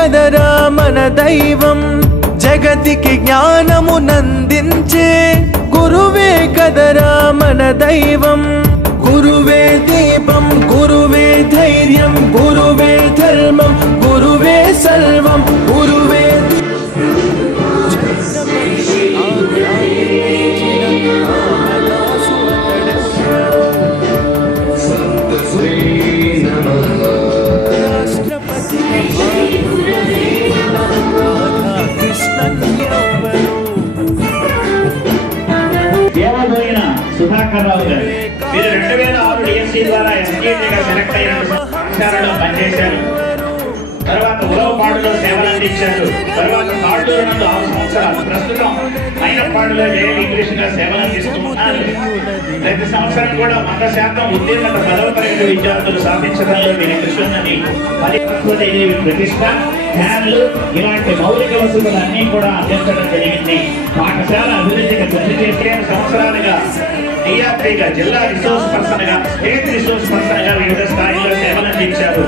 కదరా మన దైవం, జగతికి జ్ఞానమునందించే గురువే కదరా మన దైవం. గురువే దీపం, గురువే ధైర్యం, గురువే ధర్మం, గురువే సర్వం, గురువే సుధాకర్ రావు గారు, మీరు 2006 డిఎస్సీ ద్వారా ఎస్కేటీగా సెలెక్ట్ అయిన పాఠశాలలో పనిచేశారు. తర్వాత ఉలవపాడులో సేవలు అందించారు. తర్వాత తాళ్ళూరు నందు 6 సంవత్సరాలు, ప్రస్తుతం అయినపాడులో జేఎల్ ఇంగ్లీష్ గా సేవలు అందిస్తున్నారు. ప్రతి సంవత్సరం కూడా 100% ఉత్తీర్ణత 10వ తరగతి విద్యార్థులు సాధించడంలో మీరు కృషి ఉందని, ప్రతిష్ట, ఫ్యాన్లు ఇలాంటి మౌలిక వసతులన్నీ కూడా అందించడం జరిగింది. పాఠశాల అభివృద్ధికి కృషి చేసే 7 సంవత్సరాలుగా DRPగా, జిల్లా రిసోర్స్ పర్సన్ గా, స్టేట్ రిసోర్స్ పర్సన్ గా వివిధ స్థాయిలో సేవలు అందించారు.